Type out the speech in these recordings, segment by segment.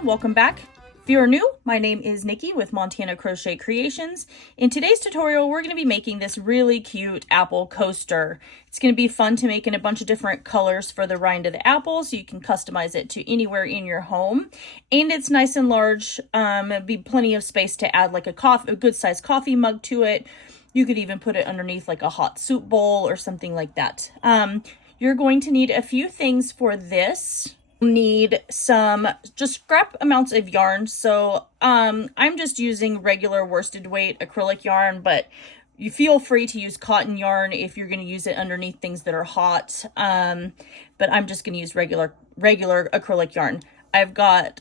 everyone, welcome back. If you're new, my name is Nikki with Montana Crochet Creations. In today's tutorial, we're going to be making this really cute apple coaster. It's going to be fun to make in a bunch of different colors for the rind of the apple, so you can customize it to anywhere in your home. And it's nice and large. It'll be plenty of space to add like a good sized coffee mug to it. You could even put it underneath like a hot soup bowl or something like that. You're going to need a few things for this. Need some just scrap amounts of yarn. So I'm just using regular worsted weight acrylic yarn, but you feel free to use cotton yarn if you're going to use it underneath things that are hot. But I'm just going to use regular acrylic yarn. I've got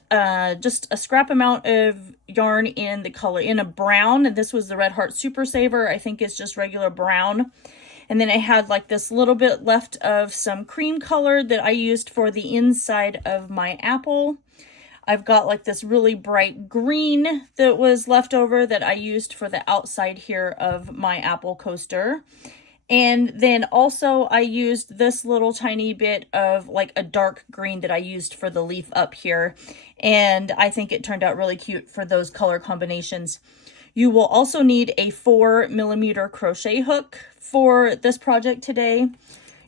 just a scrap amount of yarn in the color in a brown, and this was the Red Heart Super Saver. I think it's just regular brown. And then I had like this little bit left of some cream color that I used for the inside of my apple. I've got like this really bright green that was left over that I used for the outside here of my apple coaster. And then also I used this little tiny bit of like a dark green that I used for the leaf up here. And I think it turned out really cute for those color combinations. You will also need a 4mm crochet hook for this project today.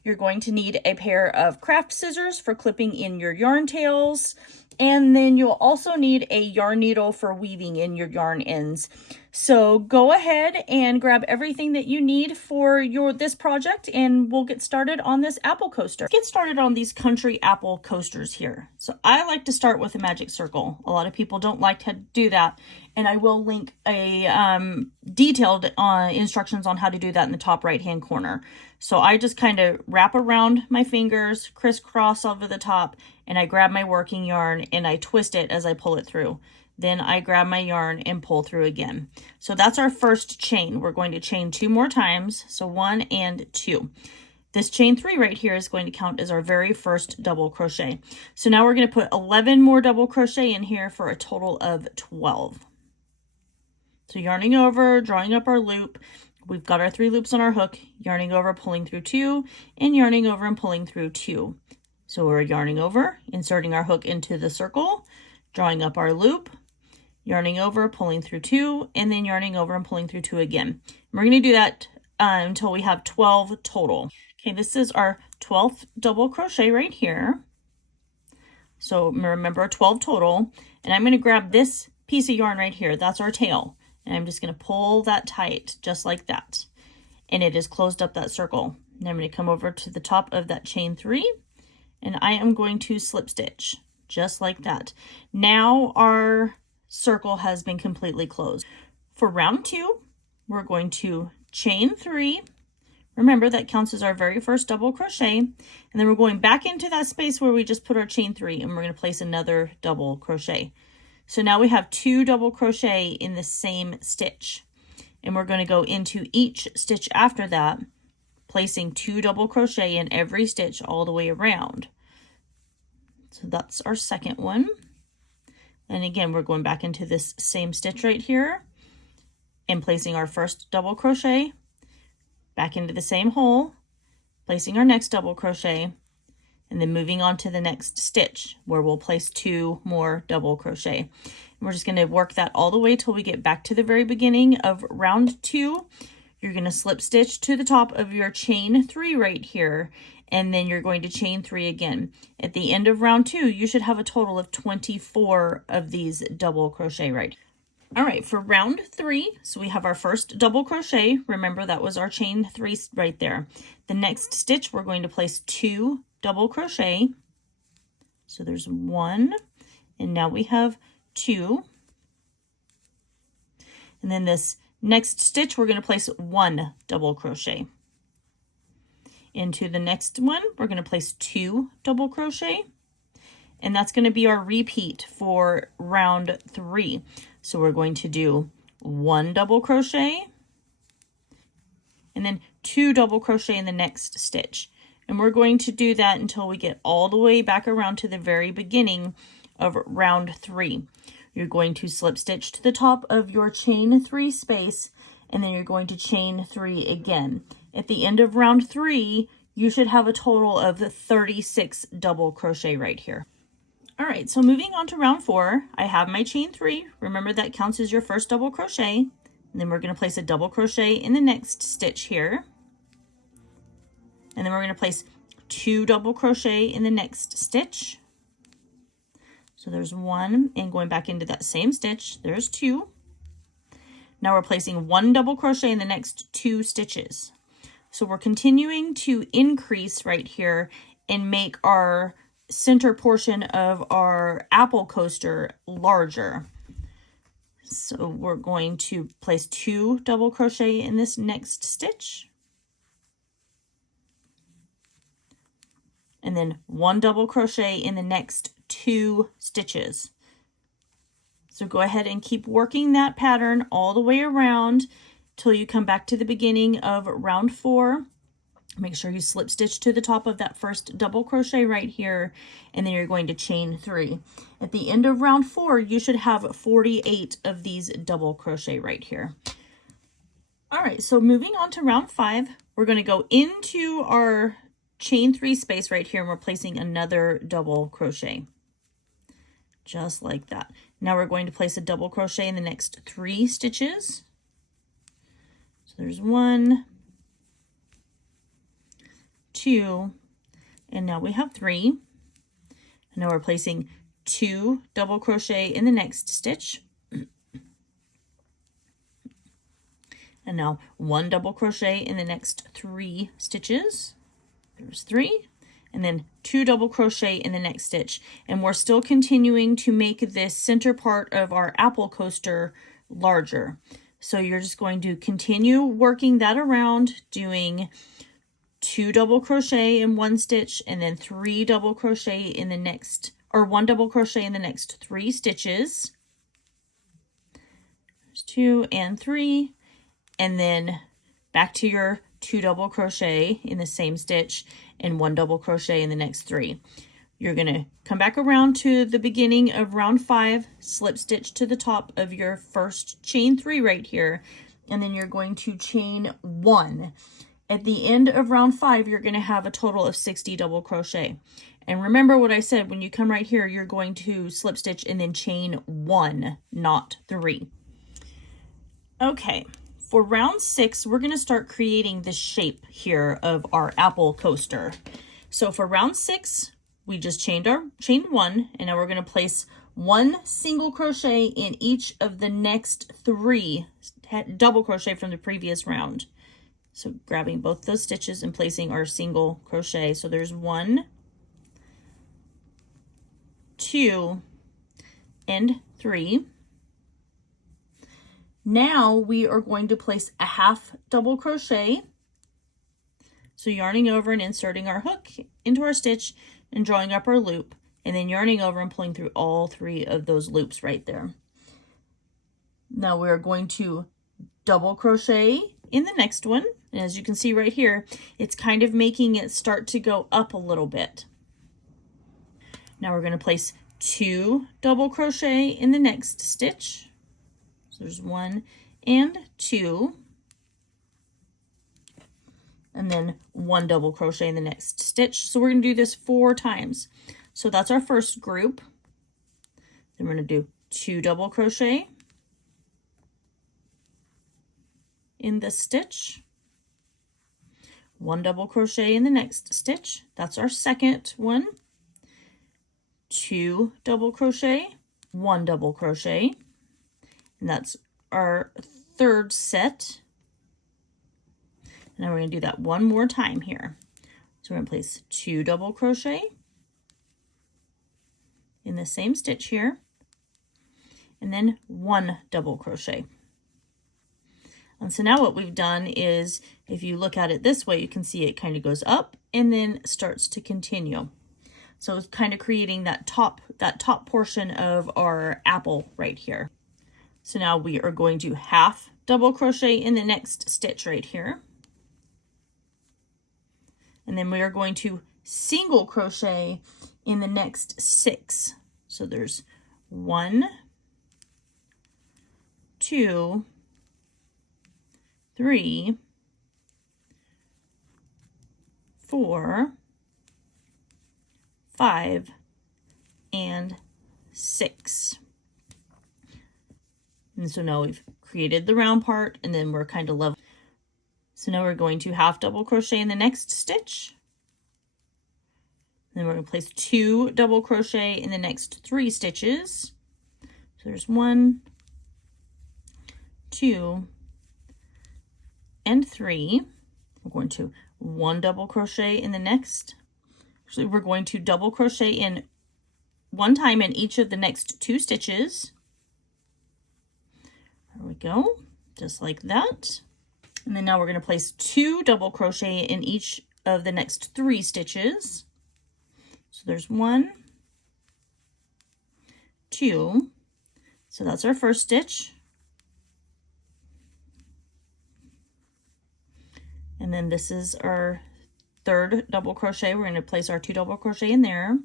You're going to need a pair of craft scissors for clipping in your yarn tails. And then you'll also need a yarn needle for weaving in your yarn ends. So go ahead and grab everything that you need for this project, and we'll get started on this apple coaster. Get started on these country apple coasters here. So I like to start with a magic circle. A lot of people don't like to do that, and I will link a detailed instructions on how to do that in the top right hand corner. So I just kind of wrap around my fingers, crisscross over the top, and I grab my working yarn and I twist it as I pull it through. Then I grab my yarn and pull through again. So that's our first chain. We're going to chain 2 more times. So 1 and 2. This chain 3 right here is going to count as our very first double crochet. So now we're going to put 11 more double crochet in here for a total of 12. So yarning over, drawing up our loop. We've got our 3 loops on our hook, yarning over, pulling through 2, and yarning over and pulling through 2. So we're yarning over, inserting our hook into the circle, drawing up our loop, yarning over, pulling through 2, and then yarning over and pulling through 2 again. And we're going to do that until we have 12 total. Okay, this is our 12th double crochet right here. So remember 12 total, and I'm going to grab this piece of yarn right here. That's our tail. And I'm just going to pull that tight, just like that. And it has closed up that circle. And I'm going to come over to the top of that chain 3, and I am going to slip stitch, just like that. Now our circle has been completely closed. For round 2, we're going to chain 3. Remember, that counts as our very first double crochet. And then we're going back into that space where we just put our chain 3, and we're going to place another double crochet. So now we have 2 double crochet in the same stitch, and we're going to go into each stitch after that, placing 2 double crochet in every stitch all the way around. So that's our second one. And again, we're going back into this same stitch right here and placing our first double crochet back into the same hole, placing our next double crochet, and then moving on to the next stitch where we'll place 2 more double crochet. And we're just going to work that all the way till we get back to the very beginning of round 2. You're going to slip stitch to the top of your chain 3 right here, and then you're going to chain 3 again. At the end of round 2, you should have a total of 24 of these double crochet right here. All right, for round 3, so we have our first double crochet. Remember, that was our chain 3 right there. The next stitch, we're going to place 2 double crochet. So there's 1, and now we have 2. And then this next stitch, we're going to place 1 double crochet. Into the next one, we're going to place 2 double crochet. And that's going to be our repeat for round 3. So we're going to do 1 double crochet, and then 2 double crochet in the next stitch. And we're going to do that until we get all the way back around to the very beginning of round 3. You're going to slip stitch to the top of your chain 3 space, and then you're going to chain 3 again. At the end of round 3, you should have a total of 36 double crochet right here. All right, so moving on to round 4, I have my chain 3. Remember that counts as your first double crochet. And then we're going to place a double crochet in the next stitch here. And then we're going to place 2 double crochet in the next stitch. So there's 1, and going back into that same stitch, there's 2. Now we're placing 1 double crochet in the next 2 stitches. So we're continuing to increase right here and make our center portion of our apple coaster larger. So we're going to place 2 double crochet in this next stitch. And then 1 double crochet in the next 2 stitches. So go ahead and keep working that pattern all the way around till you come back to the beginning of round 4. Make sure you slip stitch to the top of that first double crochet right here, and then you're going to chain 3. At the end of round 4, you should have 48 of these double crochet right here. All right, so moving on to round 5, we're going to go into our chain 3 space right here, and we're placing another double crochet. Just like that. Now we're going to place a double crochet in the next 3 stitches. So there's 1, 2, and now we have 3. And now we're placing 2 double crochet in the next stitch. And now 1 double crochet in the next 3 stitches. There's 3. And then 2 double crochet in the next stitch. And we're still continuing to make this center part of our apple coaster larger. So you're just going to continue working that around, doing 2 double crochet in 1 stitch, and then 3 double crochet in the next, or 1 double crochet in the next 3 stitches. There's 2 and 3, and then back to your 2 double crochet in the same stitch and 1 double crochet in the next 3. You're going to come back around to the beginning of round 5, slip stitch to the top of your first chain 3 right here, and then you're going to chain 1. At the end of round 5, you're going to have a total of 60 double crochet. And remember what I said, when you come right here, you're going to slip stitch and then chain 1, not 3. Okay. For round 6, we're going to start creating the shape here of our apple coaster. So for round 6, we just chained 1, and now we're going to place 1 single crochet in each of the next 3 double crochet from the previous round. So grabbing both those stitches and placing our single crochet. So there's 1, 2, and 3. Now we are going to place a half double crochet. So yarning over and inserting our hook into our stitch and drawing up our loop, and then yarning over and pulling through all 3 of those loops right there. Now we're going to double crochet in the next one. And as you can see right here, it's kind of making it start to go up a little bit. Now we're going to place 2 double crochet in the next stitch. There's 1 and 2, and then 1 double crochet in the next stitch. So we're going to do this 4 times. So that's our first group. Then we're going to do 2 double crochet in this stitch, 1 double crochet in the next stitch. That's our second one. 2 double crochet, 1 double crochet. And that's our third set. And now we're going to do that one more time here. So we're going to place 2 double crochet in the same stitch here, and then 1 double crochet. And so now what we've done is, if you look at it this way, you can see it kind of goes up and then starts to continue. So it's kind of creating that top portion of our apple right here. So now we are going to half double crochet in the next stitch right here. And then we are going to single crochet in the next 6. So there's 1, 2, 3, 4, 5, and 6. And so now we've created the round part, and then we're kind of level. So now we're going to half double crochet in the next stitch. Then we're going to place 2 double crochet in the next 3 stitches. So there's 1, 2, and 3. We're going to 1 double crochet in the next. Actually, we're going to double crochet in 1 time in each of the next 2 stitches. There we go, just like that. And then now we're going to place 2 double crochet in each of the next 3 stitches. So there's 1, 2. So that's our first stitch. And then this is our 3rd double crochet. We're going to place our 2 double crochet in there.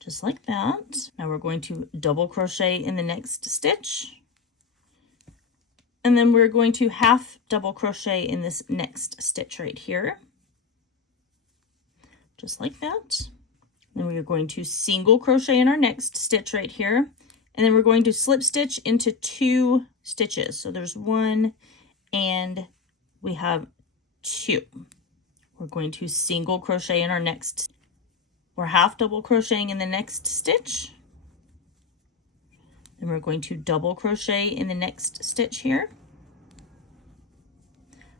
Just like that. Now we're going to double crochet in the next stitch. And then we're going to half double crochet in this next stitch right here. Just like that. Then we are going to single crochet in our next stitch right here. And then we're going to slip stitch into 2 stitches. So there's 1 and we have 2. We're going to single crochet in our next. We're half double crocheting in the next stitch. Then we're going to double crochet in the next stitch here.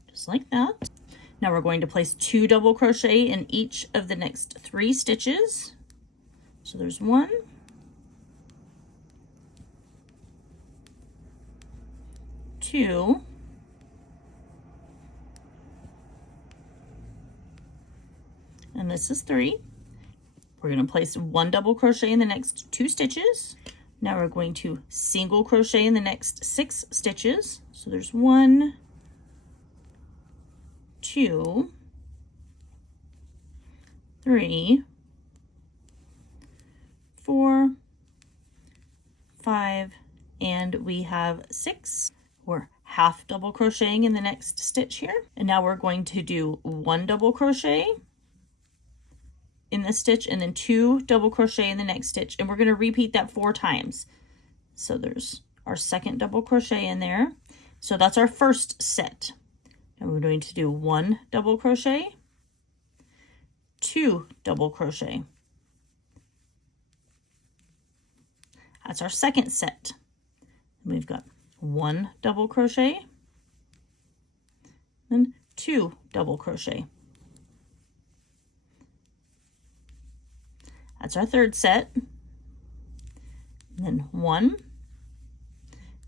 Just like that. Now we're going to place 2 double crochet in each of the next 3 stitches. So there's 1, 2, and this is 3. We're going to place 1 double crochet in the next 2 stitches. Now we're going to single crochet in the next 6 stitches. So there's 1, 2, 3, 4, 5, and we have 6. We're half double crocheting in the next stitch here. And now we're going to do 1 double crochet in this stitch and then 2 double crochet in the next stitch. And we're going to repeat that 4 times. So there's our 2nd double crochet in there. So that's our first set. And we're going to do 1 double crochet, 2 double crochet. That's our second set. And we've got 1 double crochet, and 2 double crochet. That's our third set. And then 1,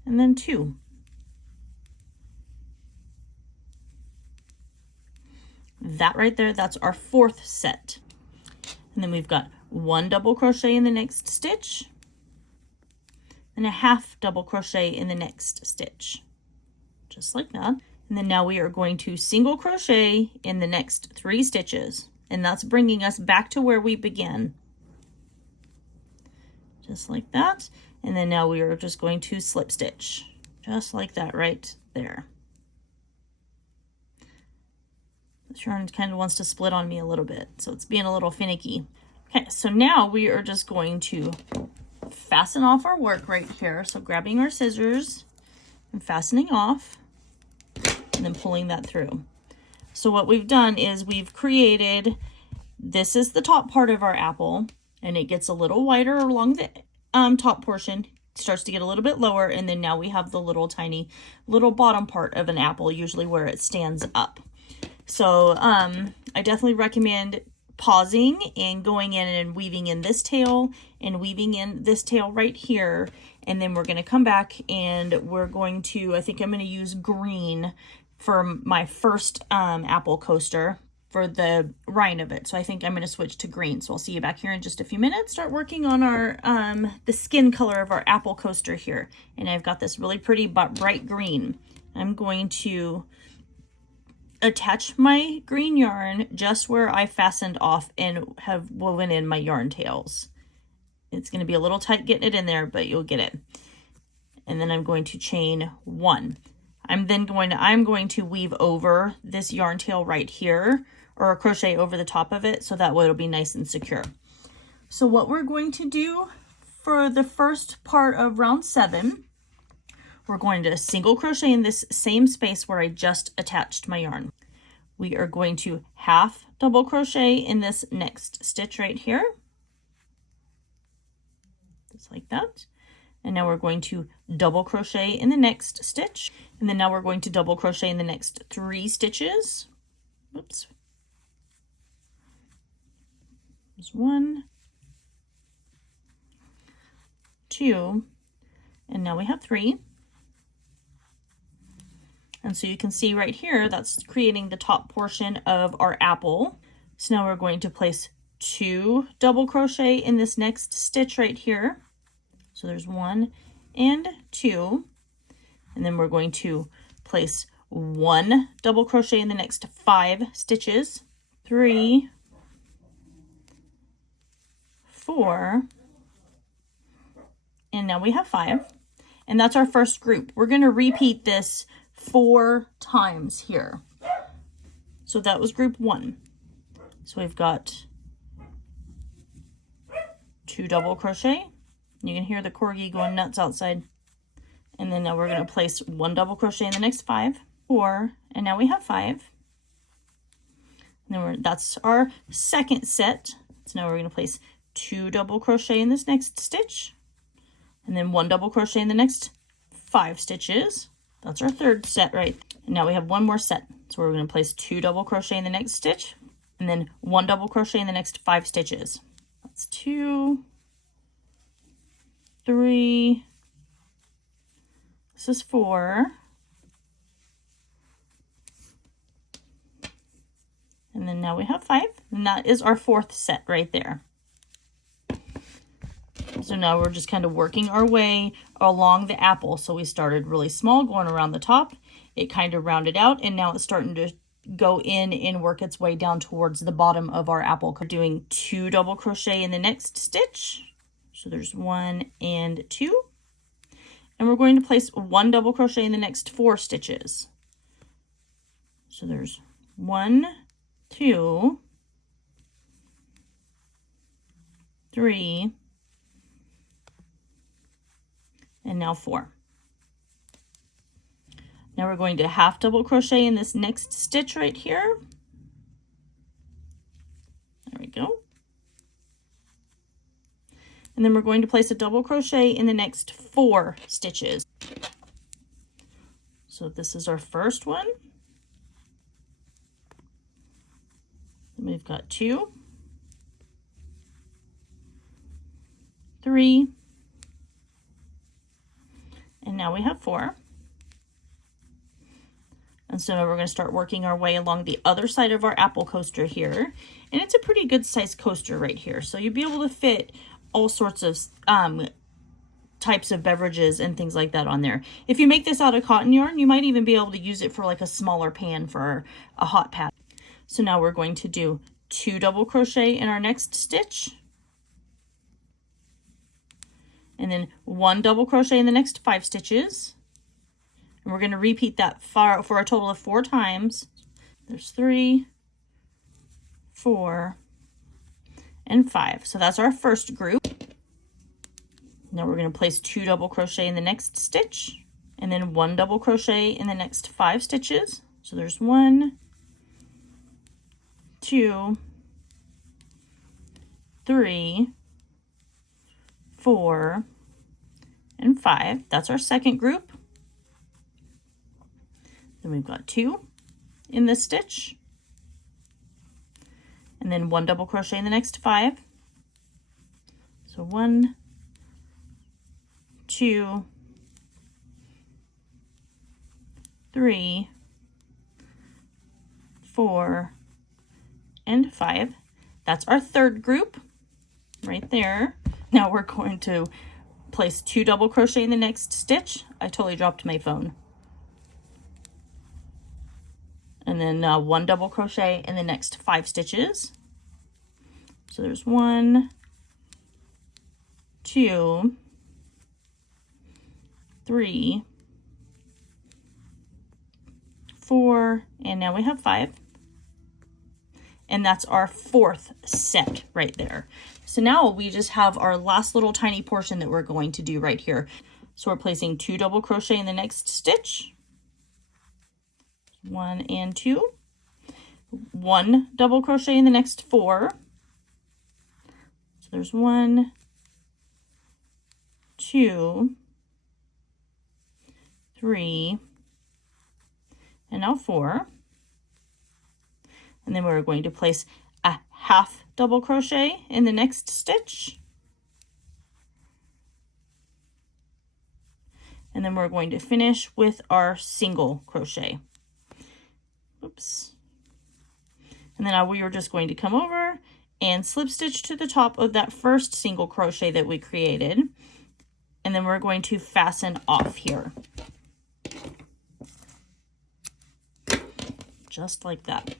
and then 2. That right there, that's our 4th set. And then we've got 1 double crochet in the next stitch, and a half double crochet in the next stitch, just like that. And then now we are going to single crochet in the next 3 stitches, and that's bringing us back to where we began, just like that. And then now we are just going to slip stitch, just like that right there. The yarn kind of wants to split on me a little bit, so it's being a little finicky. Okay, so now we are just going to fasten off our work right here. So grabbing our scissors and fastening off and then pulling that through. So what we've done is we've created, this is the top part of our apple, and it gets a little wider along the top portion, starts to get a little bit lower, and then now we have the little tiny little bottom part of an apple, usually where it stands up. So I definitely recommend pausing and going in and weaving in this tail and weaving in this tail right here. And then we're going to come back and we're going to, I think I'm going to use green for my first apple coaster for the rind of it. So I think I'm going to switch to green. So I'll see you back here in just a few minutes. Start working on our the skin color of our apple coaster here. And I've got this really pretty but bright green. I'm going to attach my green yarn just where I fastened off and have woven in my yarn tails. It's going to be a little tight getting it in there, but you'll get it. And then I'm going to chain 1. I'm going to weave over this yarn tail right here, or crochet over the top of it, so that way it'll be nice and secure. So what we're going to do for the first part of round 7, we're going to single crochet in this same space where I just attached my yarn. We are going to half double crochet in this next stitch right here, just like that. And now we're going to double crochet in the next stitch. And then now we're going to double crochet in the next 3 stitches. Oops. There's 1, 2, and now we have 3. And so you can see right here, that's creating the top portion of our apple. So now we're going to place 2 double crochet in this next stitch right here. So there's 1 and 2. And then we're going to place 1 double crochet in the next 5 stitches. 3, 4, and now we have 5. And that's our first group. We're going to repeat this 4 times here. So that was group 1. So we've got 2 double crochet. You can hear the corgi going nuts outside. And then now we're going to place 1 double crochet in the next 5, 4, and now we have 5. And then that's our second set. So now we're going to place 2 double crochet in this next stitch, and then 1 double crochet in the next 5 stitches. That's our third set, right? And now we have 1 more set. So we're going to place 2 double crochet in the next stitch, and then 1 double crochet in the next 5 stitches. That's 2, 3, this is 4, and then now we have 5, and that is our 4th set right there. So now we're just kind of working our way along the apple. So we started really small, going around the top. It kind of rounded out, and now it's starting to go in and work its way down towards the bottom of our apple. We're doing 2 double crochet in the next stitch. So there's 1 and 2. And we're going to place 1 double crochet in the next 4 stitches. So there's 1, 2, 3, and now 4. Now we're going to half double crochet in this next stitch right here. There we go. And then we're going to place a double crochet in the next 4 stitches. So this is our first one. Then we've got 2, 3, and now we have 4. And so now we're going to start working our way along the other side of our apple coaster here. And it's a pretty good sized coaster right here. So you'll be able to fit all sorts of types of beverages and things like that on there. If you make this out of cotton yarn, you might even be able to use it for like a smaller pan for a hot pat. So now we're going to do 2 double crochet in our next stitch. And then 1 double crochet in the next 5 stitches. And we're going to repeat that for a total of 4 times. There's 3, 4, and 5. So that's our first group. Now we're going to place 2 double crochet in the next stitch, and then 1 double crochet in the next 5 stitches. So there's 1, 2, 3, 4, and 5. That's our second group. Then we've got 2 in this stitch, and then 1 double crochet in the next 5. So 1, 2, 3, 4, and 5. That's our third group right there. Now we're going to place 2 double crochet in the next stitch. I totally dropped my phone. And then 1 double crochet in the next 5 stitches. So there's 1, 2, 3, 4, and now we have 5. and that's our 4th set right there. So now we just have our last little tiny portion that we're going to do right here. So we're placing 2 double crochet in the next stitch, 1 and 2, 1 double crochet in the next 4. So there's 1, 2, 3, and now 4. And then we're going to place a half double crochet in the next stitch. And then we're going to finish with our single crochet. Oops. And then we are just going to come over and slip stitch to the top of that first single crochet that we created. And then we're going to fasten off here. Just like that.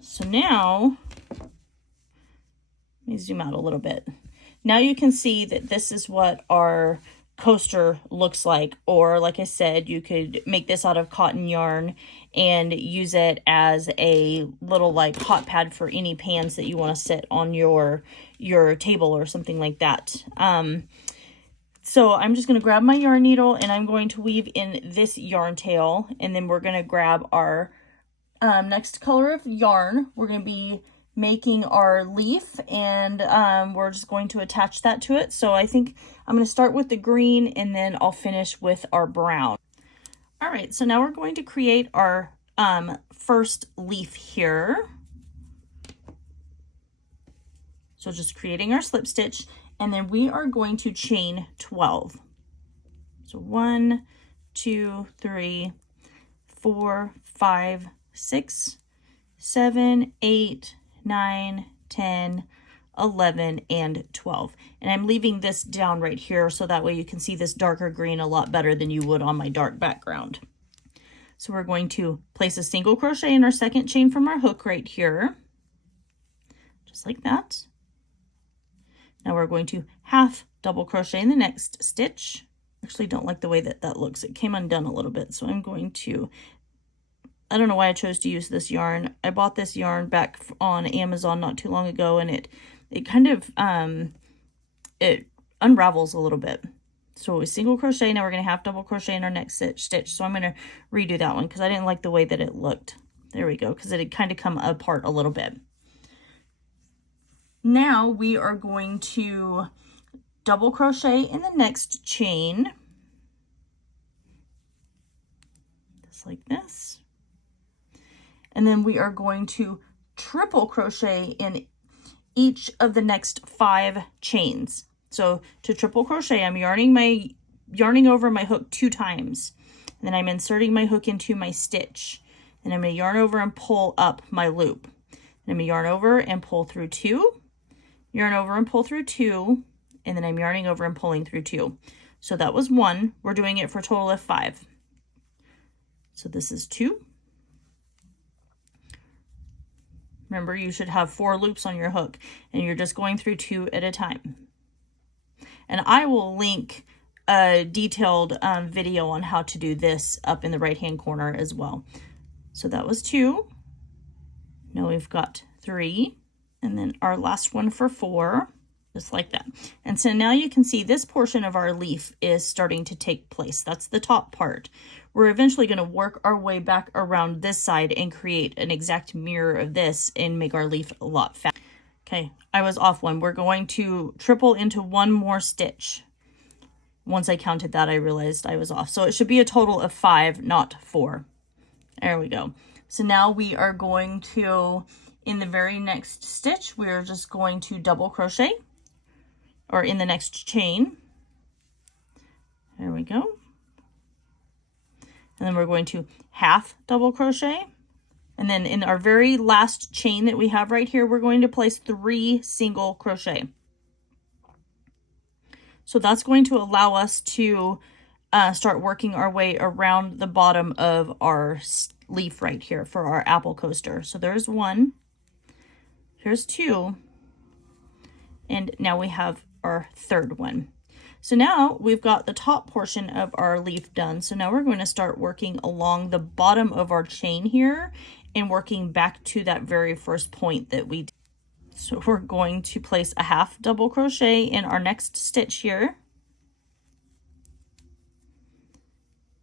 So now, let me zoom out a little bit. Now you can see that this is what our coaster looks like, or like I said, you could make this out of cotton yarn and use it as a little like hot pad for any pans that you want to sit on your table or something like that. So I'm just going to grab my yarn needle and I'm going to weave in this yarn tail, and then we're going to grab our next color of yarn. We're going to be making our leaf, and we're just going to attach that to it. So I think I'm going to start with the green and then I'll finish with our brown. All right, so now we're going to create our first leaf here. So just creating our slip stitch, and then we are going to chain 12. So 1, 2, 3, 4, 5, 6, 7, 8, 9, 10, 11, and 12. And I'm leaving this down right here so that way you can see this darker green a lot better than you would on my dark background. So we're going to place a single crochet in our second chain from our hook right here, just like that. Now we're going to half double crochet in the next stitch. Actually don't like the way that that looks. It came undone a little bit, so I'm going to, I don't know why I chose to use this yarn. I bought this yarn back on Amazon not too long ago, and it kind of, it unravels a little bit. So we single crochet, now we're going to half double crochet in our next stitch. So I'm going to redo that one because I didn't like the way that it looked. There we go, because it had kind of come apart a little bit. Now we are going to double crochet in the next chain, just like this. And then we are going to triple crochet in each of the next 5 chains. So to triple crochet, I'm yarning over my hook 2 times. And then I'm inserting my hook into my stitch. And I'm going to yarn over and pull up my loop. And I'm going to yarn over and pull through 2, yarn over and pull through 2, and then I'm yarning over and pulling through 2. So that was 1. We're doing it for a total of 5. So this is 2. Remember, you should have 4 loops on your hook, and you're just going through 2 at a time. And I will link a detailed video on how to do this up in the right-hand corner as well. So that was 2. Now we've got 3, and then our last one for 4, just like that. And so now you can see this portion of our leaf is starting to take place. That's the top part. We're eventually going to work our way back around this side and create an exact mirror of this and make our leaf a lot faster. Okay, I was off one. We're going to triple into 1 more stitch. Once I counted that, I realized I was off. So it should be a total of 5, not 4. There we go. So now we are going to, in the very next stitch, we're just going to double crochet, or in the next chain. There we go. And then we're going to half double crochet. And then in our very last chain that we have right here, we're going to place 3 single crochet. So that's going to allow us to start working our way around the bottom of our leaf right here for our apple coaster. So there's 1, here's 2, and now we have our 3rd one. So now we've got the top portion of our leaf done. So now we're going to start working along the bottom of our chain here and working back to that very first point that we did. So we're going to place a half double crochet in our next stitch here.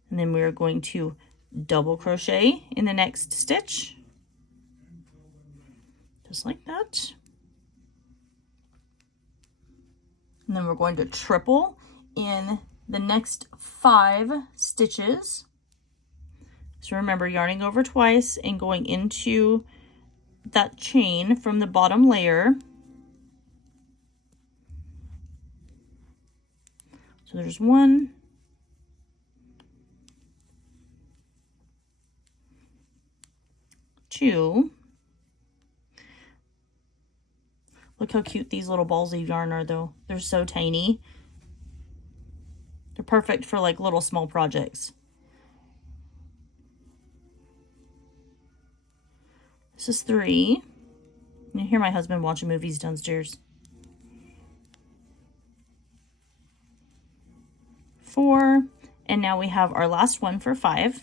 And then we're going to double crochet in the next stitch. Just like that. And then we're going to triple in the next 5 stitches. So remember, yarning over twice and going into that chain from the bottom layer. So there's 1, 2. Look how cute these little balls of yarn are though. They're so tiny. They're perfect for like little small projects. This is 3. You hear my husband watching movies downstairs. 4. And now we have our last one for 5.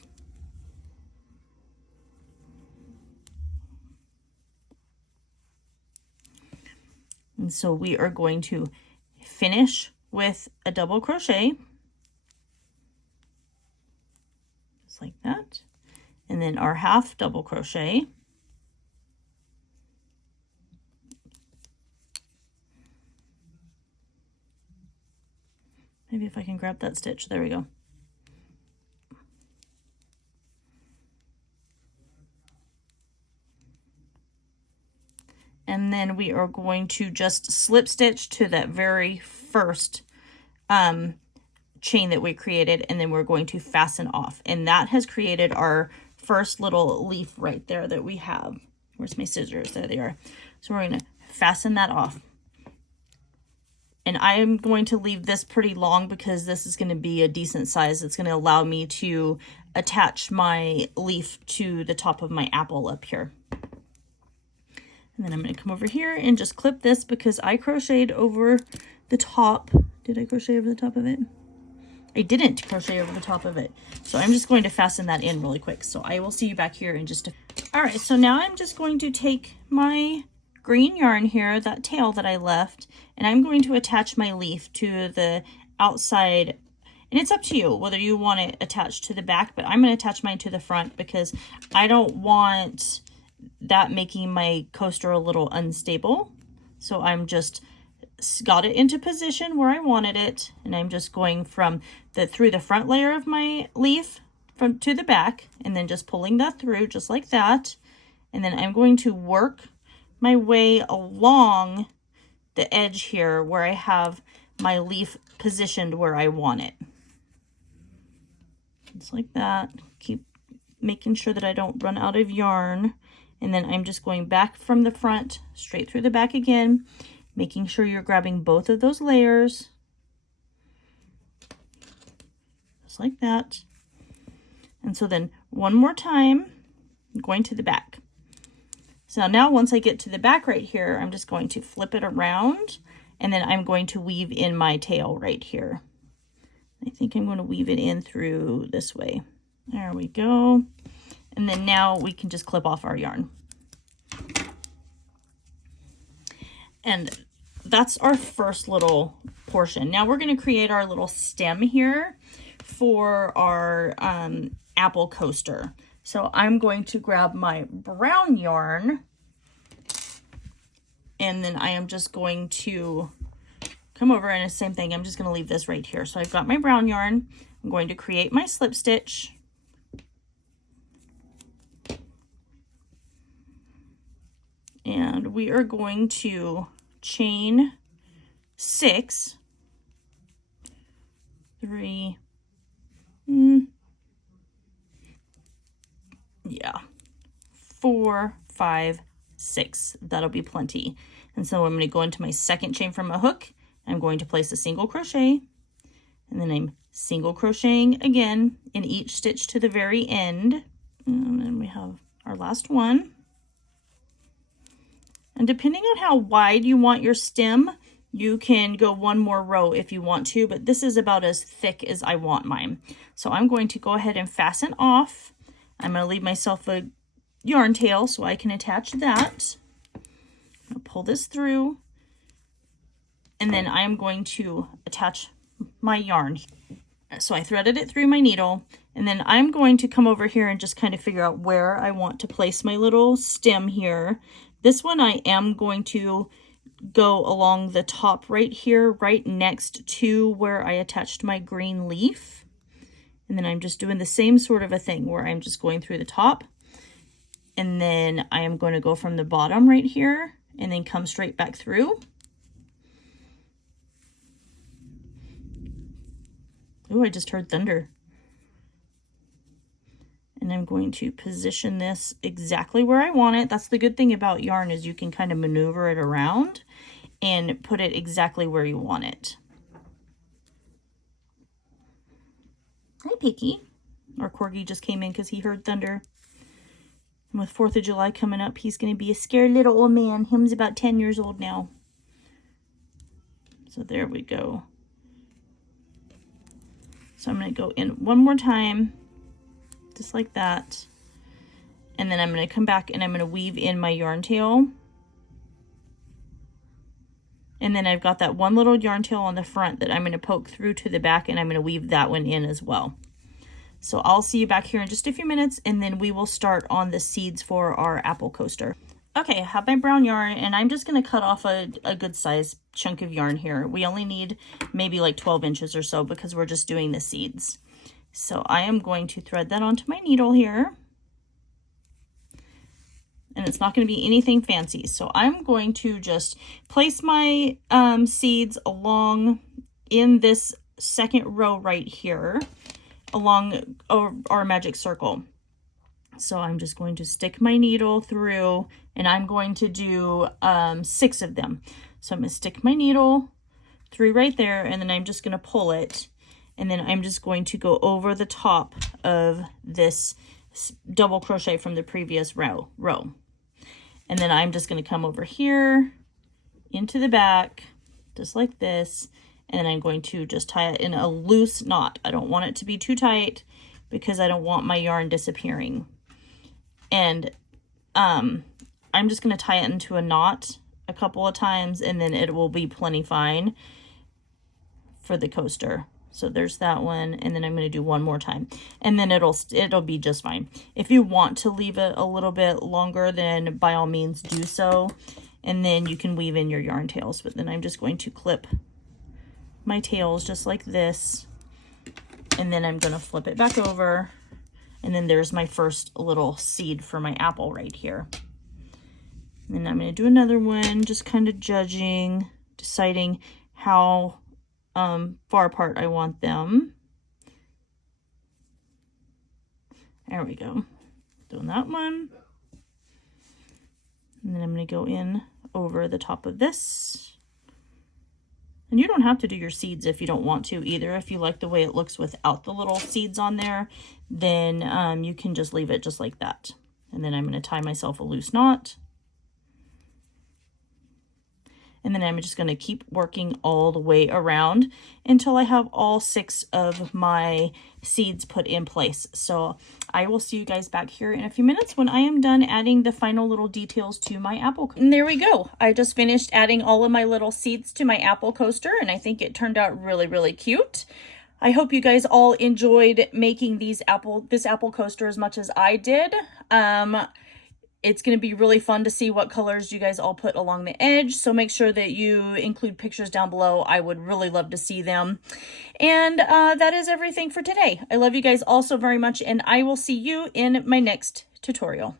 And so we are going to finish with a double crochet. Just like that. And then our half double crochet. Maybe if I can grab that stitch, there we go. And then we are going to just slip stitch to that very first chain that we created, and then we're going to fasten off. And that has created our first little leaf right there that we have. Where's my scissors? There they are. So we're going to fasten that off. And I'm going to leave this pretty long because this is going to be a decent size. It's going to allow me to attach my leaf to the top of my apple up here. And then I'm going to come over here and just clip this because I crocheted over the top. Did I crochet over the top of it? I didn't crochet over the top of it. So I'm just going to fasten that in really quick. So I will see you back here in just a... All right, so now I'm just going to take my green yarn here, that tail that I left, and I'm going to attach my leaf to the outside. And it's up to you whether you want it attached to the back, but I'm going to attach mine to the front because I don't want that making my coaster a little unstable. So I'm just got it into position where I wanted it, and I'm just going from through the front layer of my leaf to the back, and then just pulling that through just like that. And then I'm going to work my way along the edge here where I have my leaf positioned where I want it. Just like that. Keep making sure that I don't run out of yarn. And then I'm just going back from the front, straight through the back again, making sure you're grabbing both of those layers. Just like that. And so then one more time, going to the back. So now once I get to the back right here, I'm just going to flip it around, and then I'm going to weave in my tail right here. I think I'm going to weave it in through this way. There we go. And then now we can just clip off our yarn. And that's our first little portion. Now we're going to create our little stem here for our apple coaster. So I'm going to grab my brown yarn, and then I am just going to come over, and the same thing, I'm just going to leave this right here. So I've got my brown yarn. I'm going to create my slip stitch. And we are going to chain 6, 3, yeah, 4, 5, 6. That'll be plenty. And so I'm going to go into my second chain from a hook. I'm going to place a single crochet, and then I'm single crocheting again in each stitch to the very end. And then we have our last one. And depending on how wide you want your stem, you can go one more row if you want to, but this is about as thick as I want mine. So I'm going to go ahead and fasten off. I'm going to leave myself a yarn tail so I can attach that. I'll pull this through, and then I'm going to attach my yarn. So I threaded it through my needle, and then I'm going to come over here and just kind of figure out where I want to place my little stem here. This one I am going to go along the top right here, right next to where I attached my green leaf. And then I'm just doing the same sort of a thing where I'm just going through the top, and then I am going to go from the bottom right here and then come straight back through. Oh, I just heard thunder. And I'm going to position this exactly where I want it. That's the good thing about yarn, is you can kind of maneuver it around and put it exactly where you want it. Hi, Picky. Our corgi just came in because he heard thunder. And with 4th of July coming up, he's going to be a scared little old man. Him's about 10 years old now. So there we go. So I'm going to go in one more time, just like that. And then I'm going to come back and I'm going to weave in my yarn tail. And then I've got that one little yarn tail on the front that I'm going to poke through to the back, and I'm going to weave that one in as well. So I'll see you back here in just a few minutes, and then we will start on the seeds for our apple coaster. Okay, I have my brown yarn, and I'm just going to cut off a good size chunk of yarn here. We only need maybe like 12 inches or so because we're just doing the seeds. So I am going to thread that onto my needle here. And it's not going to be anything fancy. So I'm going to just place my seeds along in this second row right here along our magic circle. So I'm just going to stick my needle through, and I'm going to do 6 of them. So I'm going to stick my needle through right there, and then I'm just going to pull it, and then I'm just going to go over the top of this double crochet from the previous row. And then I'm just going to come over here into the back, just like this, and then I'm going to just tie it in a loose knot. I don't want it to be too tight because I don't want my yarn disappearing. And I'm just going to tie it into a knot a couple of times, and then it will be plenty fine for the coaster. So there's that one, and then I'm going to do one more time, and then it'll be just fine. If you want to leave it a little bit longer, then by all means do so, and then you can weave in your yarn tails. But then I'm just going to clip my tails just like this, and then I'm going to flip it back over, and then there's my first little seed for my apple right here. And then I'm going to do another one, just kind of deciding how far apart I want them. There we go. Doing that one. And then I'm going to go in over the top of this. And you don't have to do your seeds if you don't want to either. If you like the way it looks without the little seeds on there, then you can just leave it just like that. And then I'm going to tie myself a loose knot. And then I'm just going to keep working all the way around until I have all 6 of my seeds put in place. So I will see you guys back here in a few minutes when I am done adding the final little details to my apple. And there we go. I just finished adding all of my little seeds to my apple coaster, and I think it turned out really, really cute. I hope you guys all enjoyed making this apple coaster as much as I did. It's going to be really fun to see what colors you guys all put along the edge. So make sure that you include pictures down below. I would really love to see them. And that is everything for today. I love you guys all so very much, and I will see you in my next tutorial.